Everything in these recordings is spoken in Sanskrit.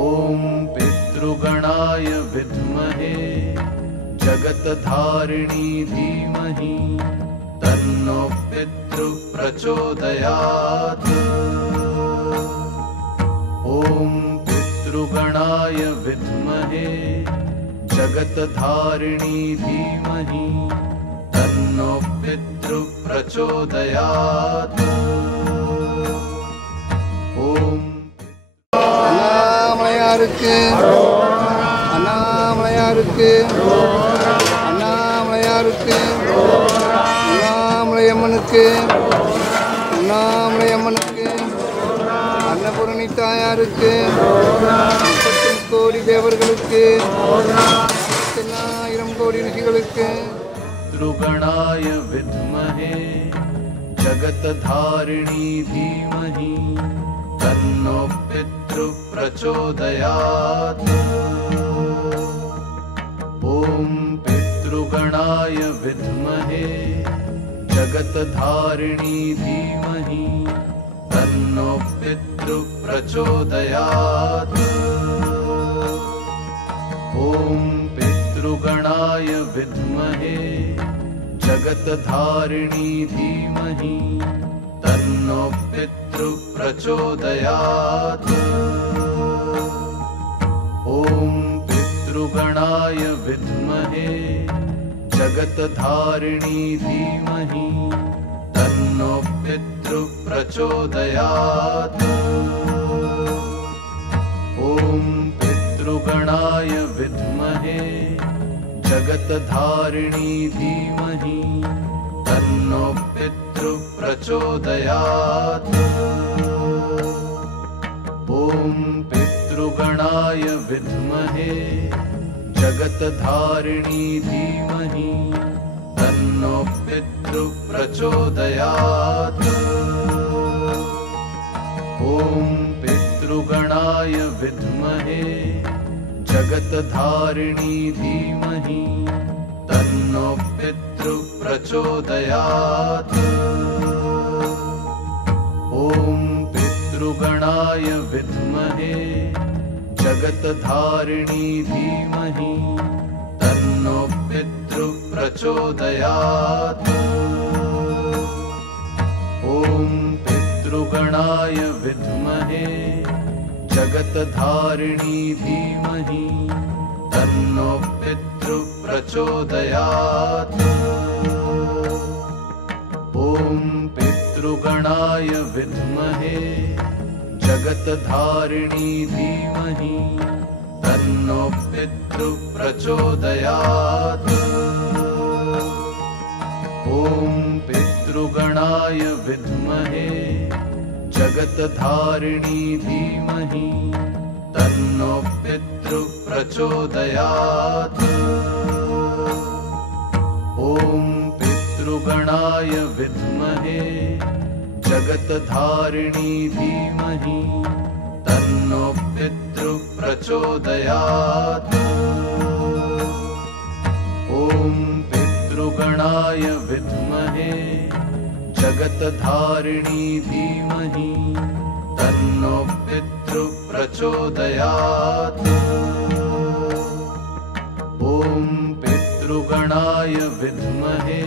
ॐ पितृगणाय विद्महे जगत्धारिणी धीमहि तन्नो पितृः प्रचोदयात्। ॐ पितृगणाय विद्महे जगत्धारिणी धीमहि तन्नो पितृः प्रचोदयात्। அண்ணாமலையாருக்கு அண்ணாமலையாருக்கு அண்ணாமலையாருக்கு அண்ணாமலையம்மனுக்கு அண்ணாமலையம்மனுக்கு அன்னபூரணி தாயாருக்கு 30 கோடி தேவர்களுக்கு 1000 கோடி ரிஷிகளுக்கு पितृगणाय विद्महे जगत्धारिणी धीमहि तन्नो पितृः प्रचोदयात्। ॐ पितृगणाय विद्महे जगत्धारिणी धीमहि तन्नो पितृः प्रचोदयात्। ॐ पितृगणाय विद्महे जगत्धारिणी धीमहि तन्नो पितृः प्रचोदयात्। ॐ पितृगणाय विद्महे जगत्धारिणी धीमहि तन्नो पितृः प्रचोदयात्। ॐ पितृगणाय विद्महे जगत्धारिणी धीमहि तन्नो पितृः प्रचोदयात्। ॐ पितृगणाय विद्महे जगत्धारिणी धीमहि तन्नो पितृः प्रचोदयात्। ॐ पितृगणाय विद्महे जगत्धारिणी धीमहि तन्नो पितृः प्रचोदयात्। ॐ पितृगणाय विद्महे जगत्धारिणी धीमहि तन्नो पितृः प्रचोदयात्। ॐ पितृगणाय विद्महे जगत्धारिणी धीमहि तन्नो पितृः प्रचोदयात्। ॐ पितृगणाय विद्महे जगत्धारिणी धीमहि तन्नो पितृः प्रचोदयात्। ॐ पितृगणाय विद्महे जगत्धारिणी धीमहि तन्नो पितृः प्रचोदयात्। ॐ पितृगणाय विद्महे जगत्धारिणी धीमहि तन्नो पितृः प्रचोदयात्। ॐ पितृगणाय विद्महे जगत्धारिणी धीमहि तन्नो पितृः प्रचोदयात्। ॐ पितृगणाय विद्महे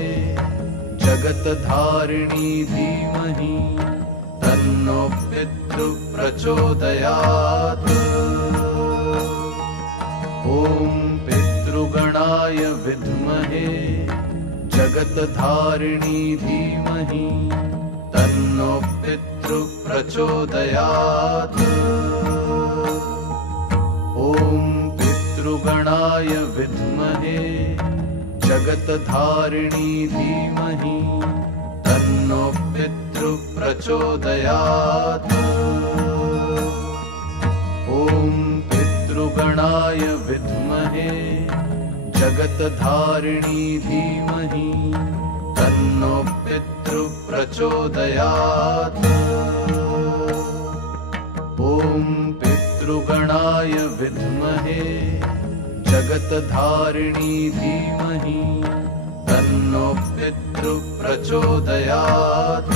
जगत्धारिणी धीमहि तन्नो पितृः प्रचोदयात्। ॐ पितृगणाय विद्महे जगत्धारिणी धीमहि तन्नो पितृः प्रचोदयात्। ॐ पितृगणाय विद्महे जगत्धारिणी धीमहि तन्नो पितृः प्रचोदयात्। ॐ पितृगणाय विद्महे जगत्धारिणी धीमहि तन्नो पितृः प्रचोदयात्। ॐ पितृगणाय विद्महे जगत्धारिणी धीमहि तन्नो पितृः प्रचोदयात्।